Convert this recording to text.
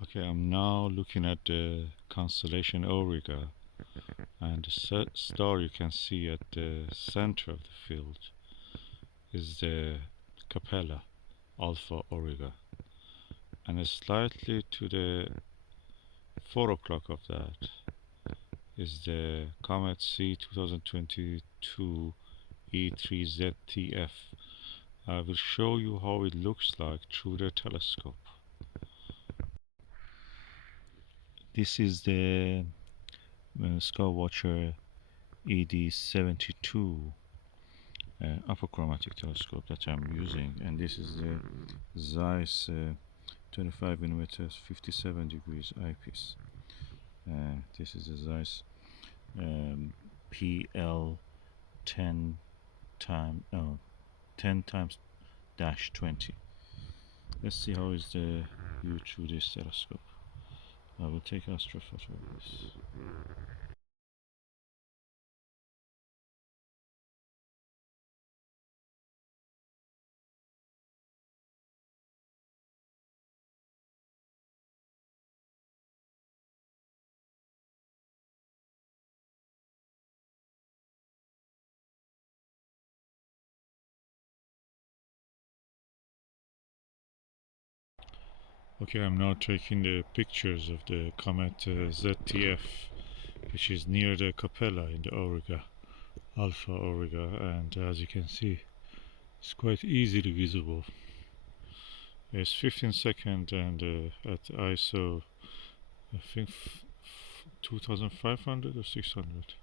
Okay, I'm now looking at the constellation Aurigae, and the star you can see at the center of the field is the Capella Alpha Aurigae, and slightly to the 4 o'clock of that is the Comet C 2022 E3 ZTF. I will show you how it looks like through the telescope. This is the Skywatcher ED72 Apochromatic telescope that I'm using, and this is the Zeiss 25mm 57 degrees eyepiece. This is the Zeiss Pl-10 10 times dash 20. Let's see how is the view through this telescope. I will take astrophoto of this. Okay, I'm now taking the pictures of the Comet ZTF, which is near the Capella in the Aurigae, Alpha Aurigae, and as you can see, it's quite easily visible. It's 15 seconds and at ISO, I think 2500 or 600.